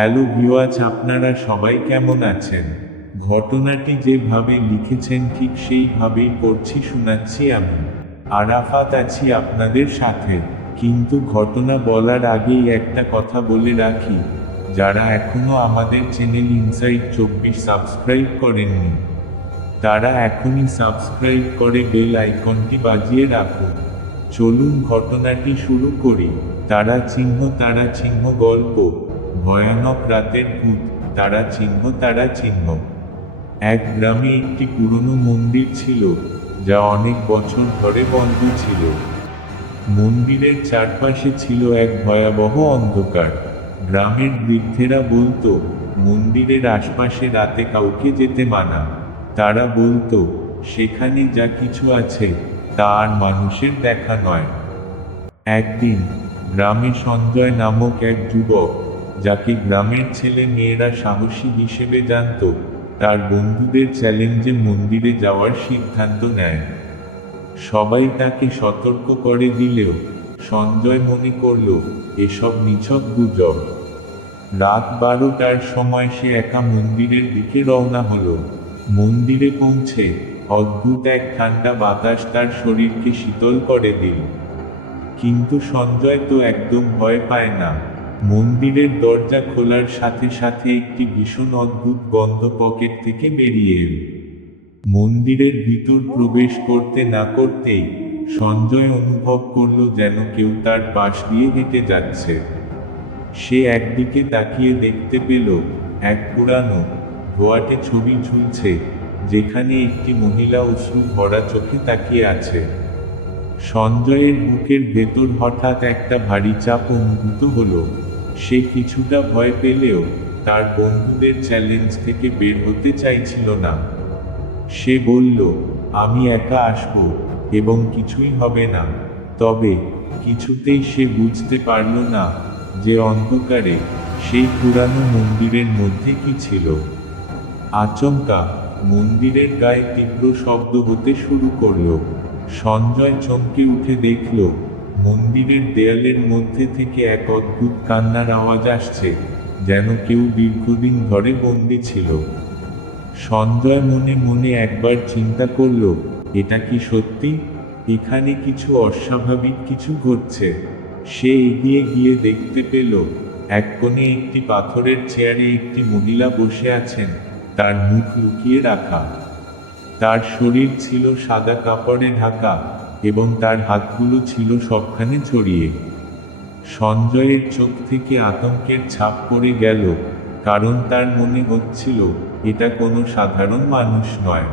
Hello ভিওয়াজ আপনারা সবাই কেমন আছেন? ঘটনাটি যেভাবে লিখেছেন ঠিক সেইভাবেই পড়ছি, শোনাচ্ছি আমি। আরাফাত আছি আপনাদের সাথে, কিন্তু ঘটনা বলার আগেই একটা কথা বলে রাখি, যারা এখনও আমাদের চ্যানেল ইনসাইড চব্বিশ সাবস্ক্রাইব করেননি, তারা এখনই সাবস্ক্রাইব করে বেল আইকনটি বাজিয়ে রাখুন চলুন ঘটনাটি শুরু করি, তারা চিহ্ন তারা চিহ্ন গল্প। ভয়ানক রাতের ভূত, তারা চিহ্ন তারা চিহ্ন। এক গ্রামে একটি পুরনো মন্দির ছিল, যা অনেক বছর ধরে বন্ধ ছিল। মন্দিরের চারপাশে ছিল এক ভয়াবহ অন্ধকার। গ্রামের বৃদ্ধেরা বলতো, মন্দিরের আশপাশে রাতে কাউকে যেতে মানা। তারা বলতো, সেখানে যা কিছু আছে, তা আর মানুষের দেখা নয়। একদিন গ্রামে সঞ্জয় নামক এক যুবক যাকে গ্রামের ছেলে মেয়েরা সাহসী হিসেবে জানত, তার বন্ধুদের চ্যালেঞ্জে মন্দিরে যাওয়ার সিদ্ধান্ত নেয়। সবাই তাকে সতর্ক করে দিলেও সঞ্জয় মনে করল, এসব নিছক গুজব। রাত বারোটার সময় সে একা মন্দিরের দিকে রওনা হলো। মন্দিরে পৌঁছে অদ্ভুত এক ঠান্ডা বাতাস তার শরীরকে শীতল করে দিল। কিন্তু সঞ্জয় তো একদম ভয় পায় না। মন্দিরের দরজা খোলার সাথে সাথে একটি ভীষণ অদ্ভুত গন্ধ পকেট থেকে বেরিয়ে এল। মন্দিরের ভিতর প্রবেশ করতে না করতেই সঞ্জয় অনুভব করল যেন কেউ তার পাশ দিয়ে হেঁটে যাচ্ছে। সে একদিকে তাকিয়ে দেখতে পেল এক পুরানো, ধোয়াটে ছবি ঝুলছে, যেখানে একটি মহিলা অশ্রু ভরা চোখে তাকিয়ে আছে। সঞ্জয়ের বুকের ভেতর হঠাৎ একটা ভারী চাপ অনুভূত হলো। সে কিছুটা ভয় পেলেও তার বন্ধুদের চ্যালেঞ্জ থেকে বের হতে চাইছিল না। সে বলল, আমি একা আসব এবং কিছুই হবে না। তবে কিছুতেই সে বুঝতে পারল না যে অন্ধকারে সেই পুরানো মন্দিরের মধ্যে কি ছিল। আচমকা মন্দিরের গায়ে তীব্র শব্দ হতে শুরু করল। সঞ্জয় চমকে উঠে দেখল মন্দিরের দেয়ালের মধ্যে থেকে এক অদ্ভুত কান্নার আওয়াজ আসছে, যেন কেউ দীর্ঘদিন ধরে বন্দি ছিল। সঞ্জয় মনে মনে একবার চিন্তা করল, এটা কি সত্যি? এখানে কিছু অস্বাভাবিক কিছু ঘটছে। সে এগিয়ে গিয়ে দেখতে পেল, এক কোণে একটি পাথরের চেয়ারে একটি মহিলা বসে আছেন, তার মুখ লুকিয়ে রাখা। তার শরীর ছিল সাদা কাপড়ে ঢাকা এবং তার হাতগুলো ছিল সবখানে ছড়িয়ে। সঞ্জয়ের চোখ থেকে আতঙ্কের ছাপ পড়ে গেল, কারণ তার মনে হচ্ছিল, এটা কোনো সাধারণ মানুষ নয়।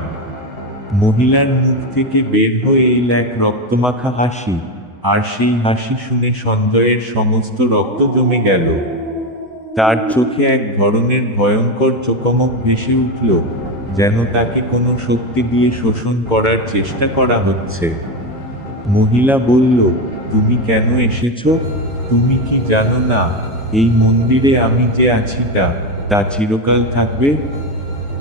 মহিলার মুখ থেকে বের হয়ে এল এক রক্তমাখা হাসি, আর সেই হাসি শুনে সঞ্জয়ের সমস্ত রক্ত জমে গেল। তার চোখে এক ধরনের ভয়ঙ্কর চোখমক ভেসে উঠল, যেন তাকে কোনো শক্তি দিয়ে শোষণ করার চেষ্টা করা হচ্ছে। মহিলা বলল, তুমি কেন এসেছ? তুমি কি জানো না, এই মন্দিরে আমি যে আছি তা তা চিরকাল থাকবে?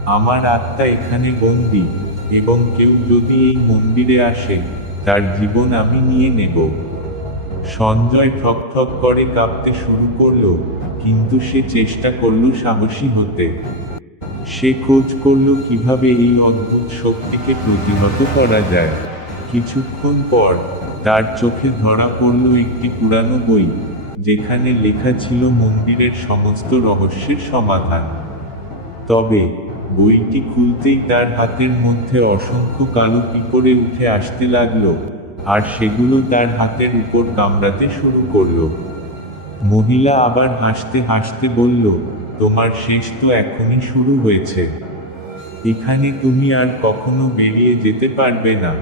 আমার আত্মা এখানে বন্দি, এবং কেউ যদি এই মন্দিরে আসে, তার জীবন আমি নিয়ে নেব। সঞ্জয় ঠক ঠক করে কাঁপতে শুরু করল, কিন্তু সে চেষ্টা করল সাহসী হতে। সে খোঁজ করল কীভাবে এই অদ্ভুত শক্তিকে প্রতিহত করা যায়। কিছুক্ষণ পর তার চোখে ধরা পড়ল একটি পুরানো বই, যেখানে লেখা ছিল মন্দিরের সমস্ত রহস্যের সমাধান। তবে বইটি খুলতেই তার হাতের মধ্যে অসংখ্য কালো পিঁপড়ে উঠে আসতে লাগল, আর সেগুলো তার হাতের উপর কামড়াতে শুরু করল। মহিলা আবার হাসতে হাসতে বলল, তোমার শেষ তো এখনই শুরু হয়েছে। এখানে তুমি আর কখনো বেরিয়ে যেতে পারবে না।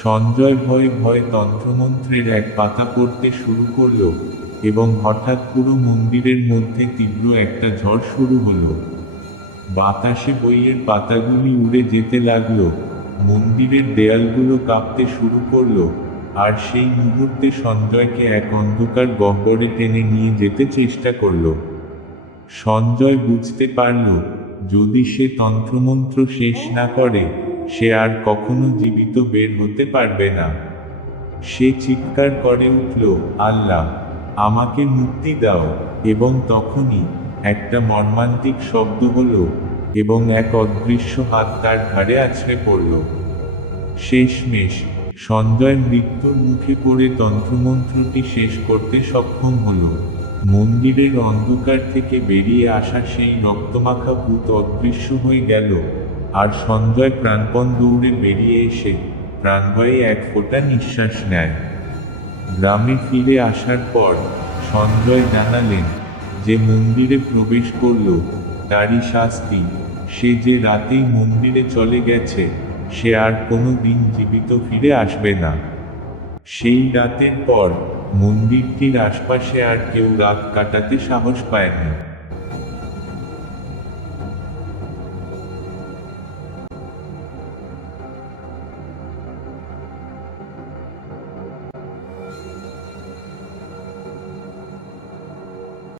সঞ্জয় ভয় ভয় তন্ত্রমন্ত্রের এক পাতা পড়তে শুরু করল এবং হঠাৎ পুরো মন্দিরের মধ্যে তীব্র একটা ঝড় শুরু হলো। বাতাসে বইয়ের পাতাগুলি উড়ে যেতে লাগল, মন্দিরের দেয়ালগুলো কাঁপতে শুরু করল, আর সেই মুহূর্তে সঞ্জয়কে এক অন্ধকার গহ্বরে টেনে নিয়ে যেতে চেষ্টা করল। সঞ্জয় বুঝতে পারল, যদি সে তন্ত্রমন্ত্র শেষ না করে সে আর কখনো জীবিত বের হতে পারবে না। সে চিৎকার করে উঠল, আল্লাহ, আমাকে মুক্তি দাও। এবং তখনই একটা মর্মান্তিক শব্দ হল এবং এক অদৃশ্য হাত তার ঘাড়ে আছড়ে পড়ল। শেষমেশ সঞ্জয় মৃত্যুর মুখে পড়ে তন্ত্রমন্ত্রটি শেষ করতে সক্ষম হল। মন্দিরের অন্ধকার থেকে বেরিয়ে আসা সেই রক্তমাখা ভূত অদৃশ্য হয়ে গেল। আর সঞ্জয় প্রাণপণ দৌড়ে বেরিয়ে এসে প্রাণভয়ে এক ফোঁটা নিঃশ্বাস নেয়। গ্রামে ফিরে আসার পর সঞ্জয় জানালেন যে মন্দিরে প্রবেশ করল, তারই শাস্তি। সে যে রাতেই মন্দিরে চলে গেছে, সে আর কোনো দিন জীবিত ফিরে আসবে না। সেই রাতের পর মন্দিরটির আশপাশে আর কেউ রাত কাটাতে সাহস পায়নি